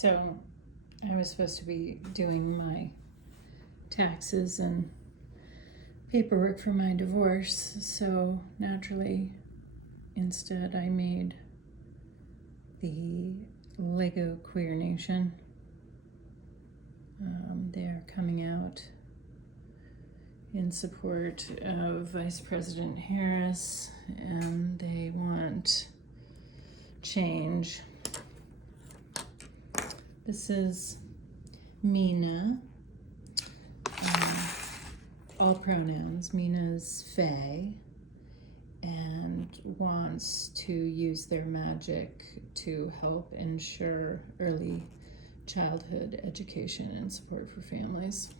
So I was supposed to be doing my taxes and paperwork for my divorce, so naturally, instead I made the Lego Queer Nation. They're coming out in support of Vice President Harris, and they want change. This is Mina, all pronouns. Mina's Faye, and wants to use their magic to help ensure early childhood education and support for families.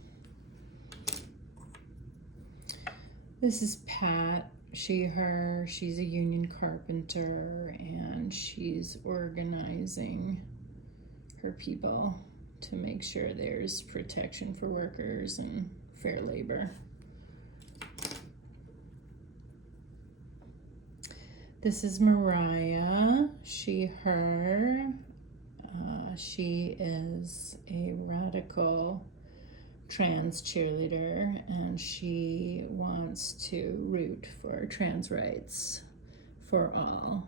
This is Pat, she, her. She's a union carpenter, and she's organizing her people to make sure there's protection for workers and fair labor. This is Mariah, she, her. She is a radical trans cheerleader, and she wants to root for trans rights for all.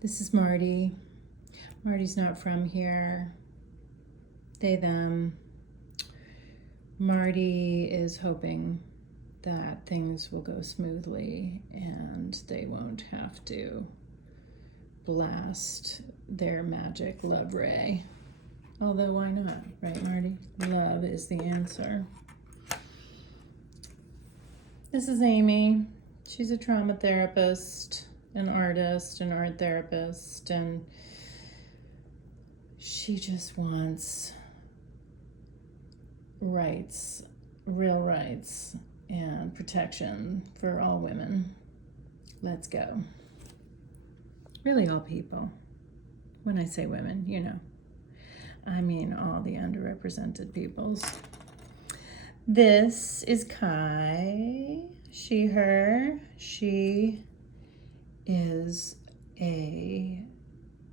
This is Marty. Marty's not from here. They, them. Marty is hoping that things will go smoothly and they won't have to blast their magic love ray. Although, why not, right, Marty? Love is the answer. This is Amy. She's a trauma therapist, an artist, an art therapist, and she just wants rights, real rights, and protection for all women. Let's go. Really all people. When I say women, you know, I mean all the underrepresented peoples. This is Kai, she, her. She is a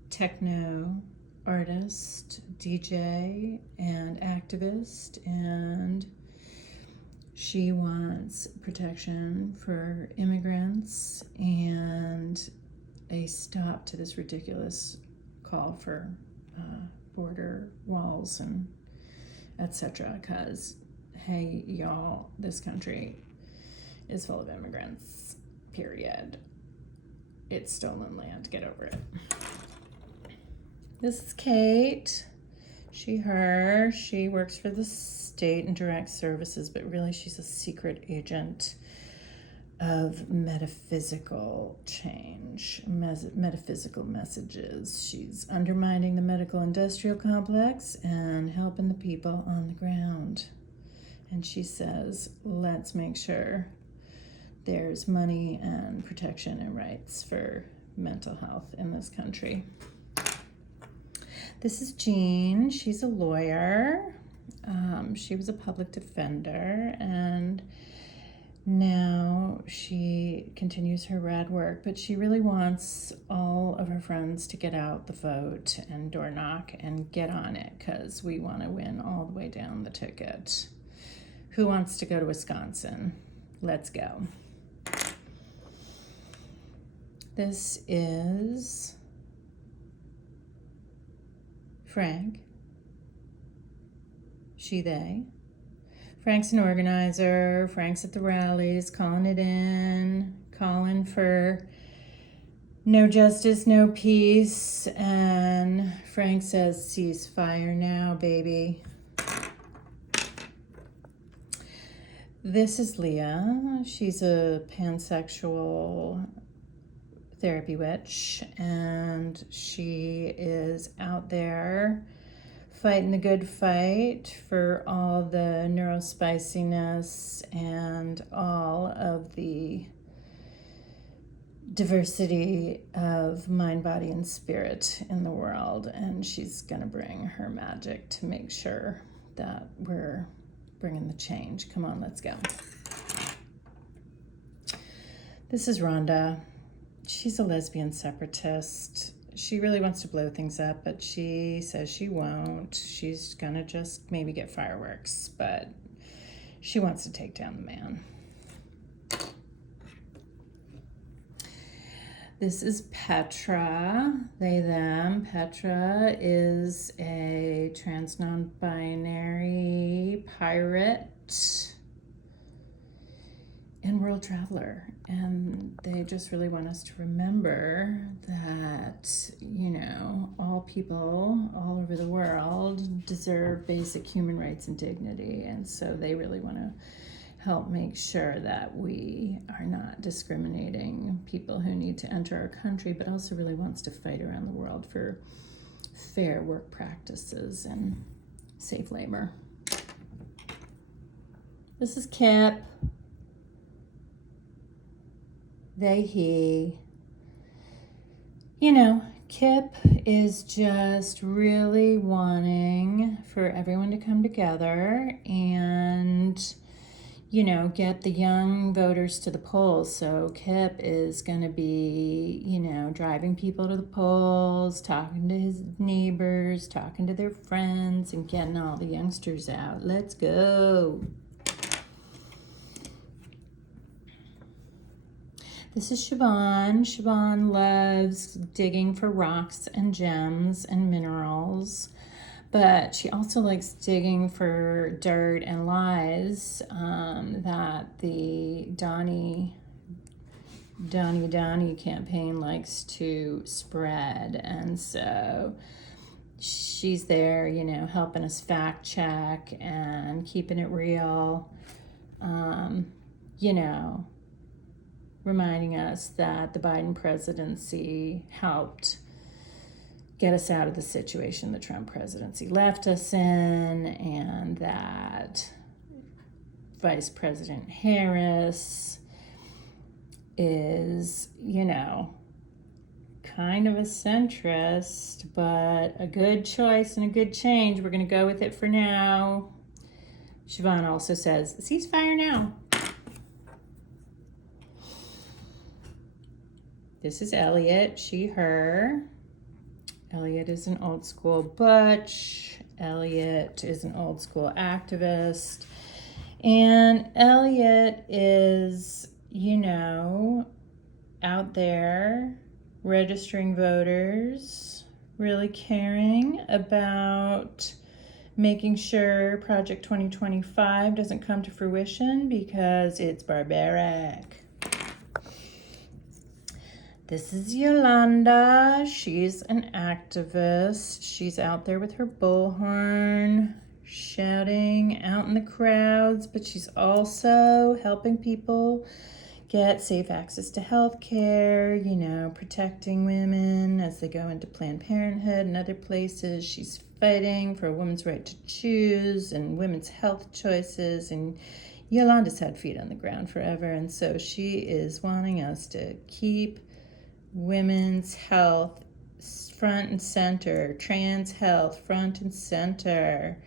techno artist, DJ, and activist, and she wants protection for immigrants and a stop to this ridiculous call for border walls and etc. Because, hey, y'all, this country is full of immigrants, period. It's stolen land, get over it. This is Kate, she, her. She works for the state and direct services, but really she's a secret agent of metaphysical change, metaphysical messages. She's undermining the medical industrial complex and helping the people on the ground. And she says, let's make sure there's money and protection and rights for mental health in this country. This is Jean. She's a lawyer. She was a public defender, and now she continues her rad work, but she really wants all of her friends to get out the vote and door knock and get on it, because we want to win all the way down the ticket. Who wants to go to Wisconsin? Let's go. This is Frank, she, they. Frank's an organizer. Frank's at the rallies, calling it in, calling for no justice, no peace. And Frank says, ceasefire now, baby. This is Leah. She's a pansexual therapy witch, and she is out there fighting the good fight for all the neurospiciness and all of the diversity of mind, body, and spirit in the world. And she's going to bring her magic to make sure that we're bringing the change. Come on, let's go. This is Rhonda. she's a lesbian separatist. She really wants to blow things up, but she says she won't. She's gonna just maybe get fireworks, but she wants to take down the man. This is Petra, they, them. Petra is a trans non-binary pirate and world traveler. And they just really want us to remember that, you know, all people all over the world deserve basic human rights and dignity. And so they really want to help make sure that we are not discriminating people who need to enter our country, but also really wants to fight around the world for fair work practices and safe labor. This is Kip. They, he. You know, Kip is just really wanting for everyone to come together and, you know, get the young voters to the polls. So Kip is going to be, you know, driving people to the polls, talking to his neighbors, talking to their friends, and getting all the youngsters out. Let's go. This is Siobhan. Siobhan loves digging for rocks and gems and minerals, but she also likes digging for dirt and lies that the Donnie campaign likes to spread. And so she's there, you know, helping us fact check and keeping it real, you know, reminding us that the Biden presidency helped get us out of the situation the Trump presidency left us in, and that Vice President Harris is, you know, kind of a centrist, but a good choice and a good change. We're going to go with it for now. Siobhan also says, ceasefire now. This is Elliot, she, her. Elliot is an old school butch. Elliot is an old school activist. And Elliot is, you know, out there registering voters, really caring about making sure Project 2025 doesn't come to fruition because it's barbaric. This is Yolanda. She's an activist. She's out there with her bullhorn, shouting out in the crowds, but she's also helping people get safe access to health care, you know, protecting women as they go into Planned Parenthood and other places. She's fighting for a woman's right to choose and women's health choices. And Yolanda's had feet on the ground forever. And so she is wanting us to keep women's health front and center, trans health front and center.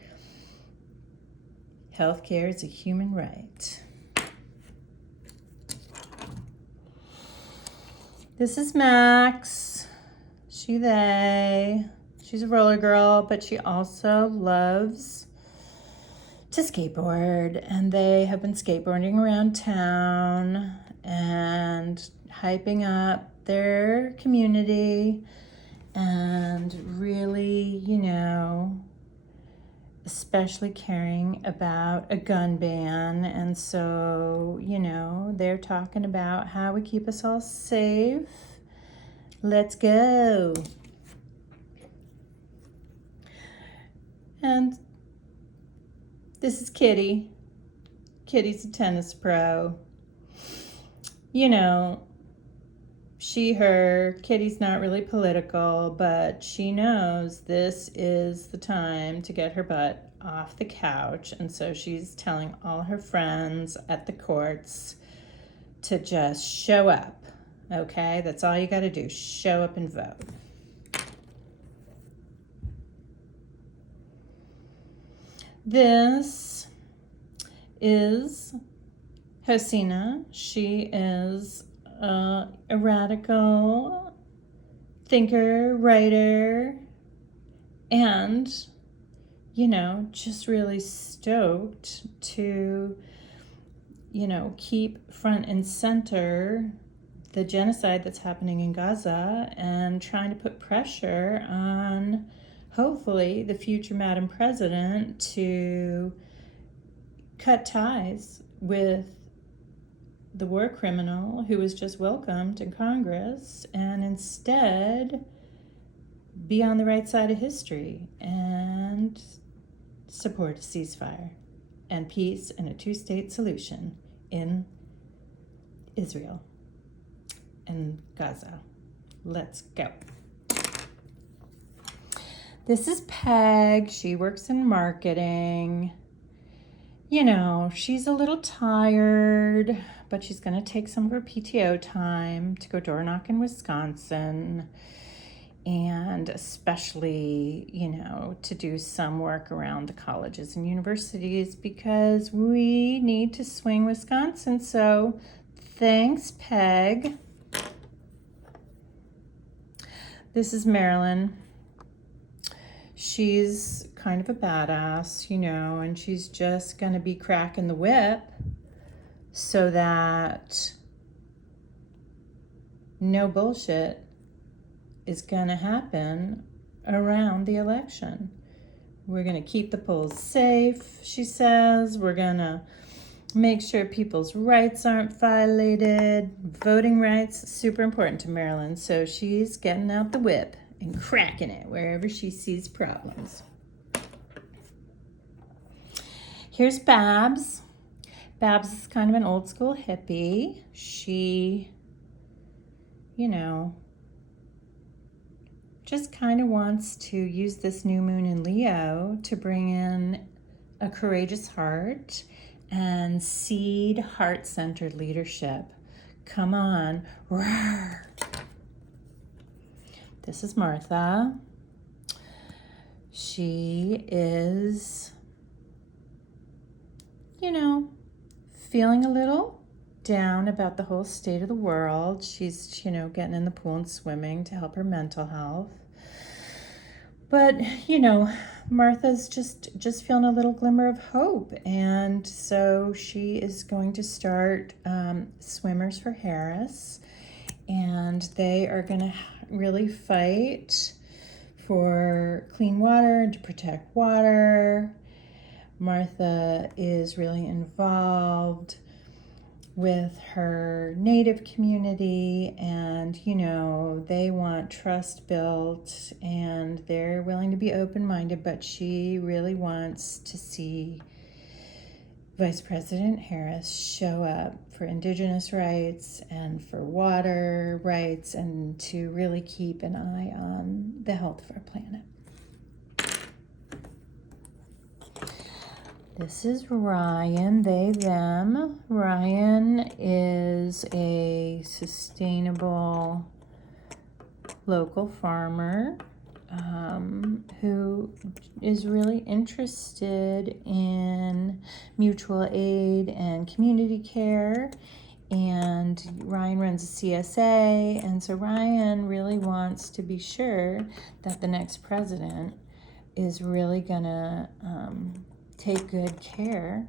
Healthcare is a human right. This is Max. She, they. She's a roller girl, but she also loves to skateboard. And they have been skateboarding around town and hyping up their community and really, you know, especially caring about a gun ban. And so, you know, they're talking about how we keep us all safe. Let's go. And this is Kitty. Kitty's a tennis pro. You know, she, her. Kitty's not really political, but she knows this is the time to get her butt off the couch. And so she's telling all her friends at the courts to just show up, okay? That's all you got to do. Show up and vote. This is Hosina. She is a radical thinker, writer, and, just really stoked to, keep front and center the genocide that's happening in Gaza and trying to put pressure on, hopefully, the future Madam President to cut ties with the war criminal who was just welcomed in Congress and instead be on the right side of history and support a ceasefire and peace and a two-state solution in Israel and Gaza. Let's go. This is Peg. She works in marketing. She's a little tired, but she's going to take some of her PTO time to go door knock in Wisconsin, and especially, to do some work around the colleges and universities because we need to swing Wisconsin. So thanks, Peg. This is Marilyn. She's kind of a badass, and she's just going to be cracking the whip so that no bullshit is going to happen around the election. We're going to keep the polls safe, she says. We're going to make sure people's rights aren't violated. Voting rights, super important to Marilyn. So she's getting out the whip and cracking it wherever she sees problems. Here's Babs. Babs is kind of an old school hippie. She, just kind of wants to use this new moon in Leo to bring in a courageous heart and seed heart-centered leadership. Come on. Roar. This is Martha. She is, feeling a little down about the whole state of the world. She's, getting in the pool and swimming to help her mental health. But, Martha's just feeling a little glimmer of hope. And so she is going to start Swimmers for Harris. And they are going to really fight for clean water and to protect water. Martha is really involved with her native community, and they want trust built and they're willing to be open-minded, but she really wants to see Vice President Harris show up for Indigenous rights and for water rights and to really keep an eye on the health of our planet. This is Ryan, they, them. Ryan is a sustainable local farmer who is really interested in mutual aid and community care. And Ryan runs a CSA, and so Ryan really wants to be sure that the next president is really gonna take good care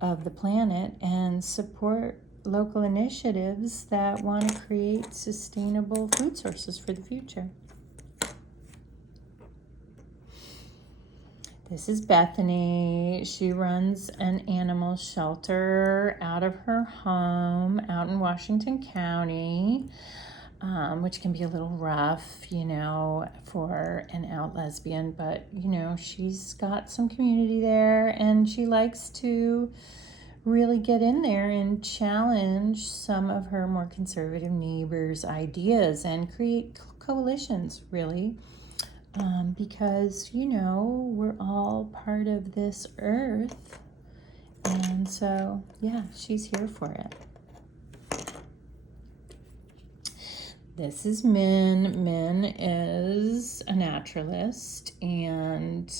of the planet and support local initiatives that want to create sustainable food sources for the future. This is Bethany. She runs an animal shelter out of her home out in Washington County, which can be a little rough, for an out lesbian, but, she's got some community there and she likes to really get in there and challenge some of her more conservative neighbors' ideas and create coalitions, really. Because, we're all part of this earth. And so, yeah, she's here for it. This is Min. Min is a naturalist and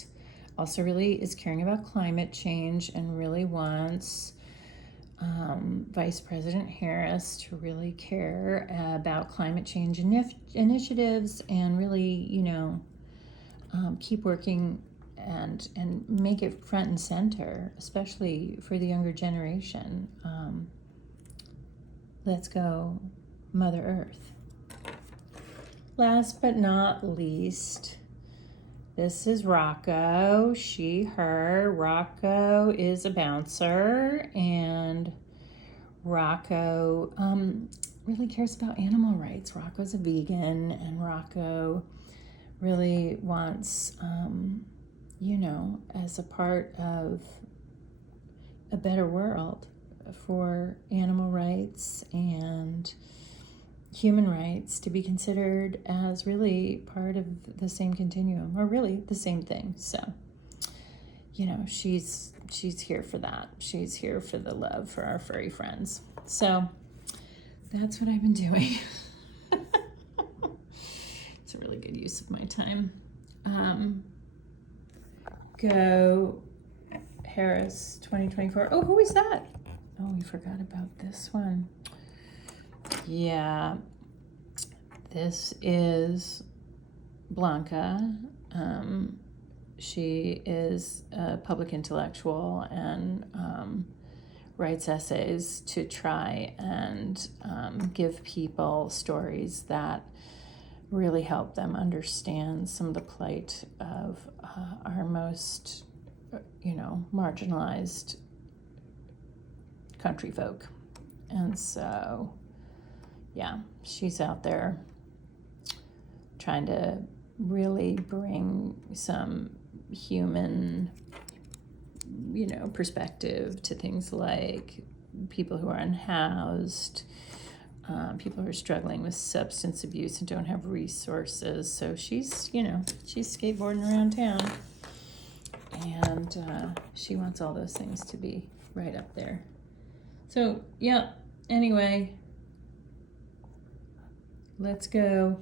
also really is caring about climate change and really wants Vice President Harris to really care about climate change initiatives and really, keep working and make it front and center, especially for the younger generation. Let's go, Mother Earth. Last but not least, this is Rocco, she, her. Rocco is a bouncer, and Rocco really cares about animal rights. Rocco's a vegan, and Rocco really wants, as a part of a better world for animal rights and human rights to be considered as really part of the same continuum, or really the same thing. So, she's here for that. She's here for the love for our furry friends. So that's what I've been doing. It's a really good use of my time. Go Harris 2024. Oh, who is that? Oh, we forgot about this one. Yeah, this is Blanca. She is a public intellectual and writes essays to try and give people stories that really help them understand some of the plight of our most, marginalized country folk. And so, yeah, she's out there trying to really bring some human, perspective to things like people who are unhoused, people who are struggling with substance abuse and don't have resources. So she's skateboarding around town, and she wants all those things to be right up there. So, yeah, anyway, let's go.